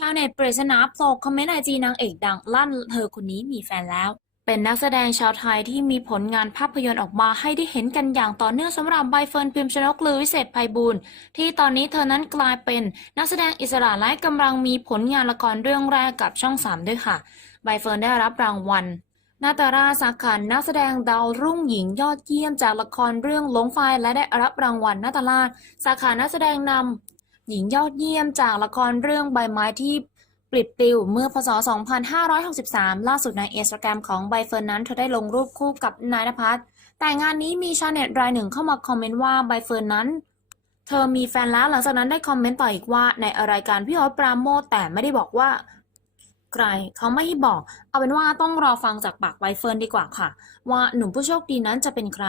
ชาวเน็ตปริศนาโผล่คอมเมนต์ไอจีนางเอกดังลั่นเธอคนนี้มีแฟนแล้ว เป็นนักแสดงชาวไทยที่มีผลงานภาพยนตร์ออกมาให้ได้เห็นกันอย่างต่อเนื่องสำหรับใบเฟิร์นพิมพ์ชนกลือวิเศษไพบูลที่ตอนนี้เธอนั้นกลายเป็นนักแสดงอิสระและกำลังมีผลงานละครเรื่องแรกกับช่อง 3 ด้วยค่ะ ใบเฟิร์นได้รับรางวัลนาตาราสาขานักแสดงดาวรุ่งหญิงยอดเยี่ยมจากละครเรื่องหลงไฟและได้รับรางวัลนาตาราสาขานักแสดงนำ หญิงยอดเยี่ยมจากละครเรื่องใบไม้ที่ปลิดปลิวเมื่อพศ 2563 ล่าสุดในอินสตาแกรมของใบเฟิร์นนั้นเธอได้ลงรูปคู่กับนายนภัสแต่งานนี้มีชาวเน็ตรายหนึ่งเข้ามาคอมเมนต์ว่าใบเฟิร์นนั้น เธอมีแฟนแล้วหลังจากนั้นได้คอมเมนต์ต่ออีกว่าในรายการพี่ออสปราโมทแต่ไม่ได้บอกว่าใครเขาไม่ให้บอก เอาเป็นว่าต้องรอฟังจากปากใบเฟิร์นดีกว่าค่ะ ว่าหนุ่มผู้โชคดีนั้นจะเป็นใคร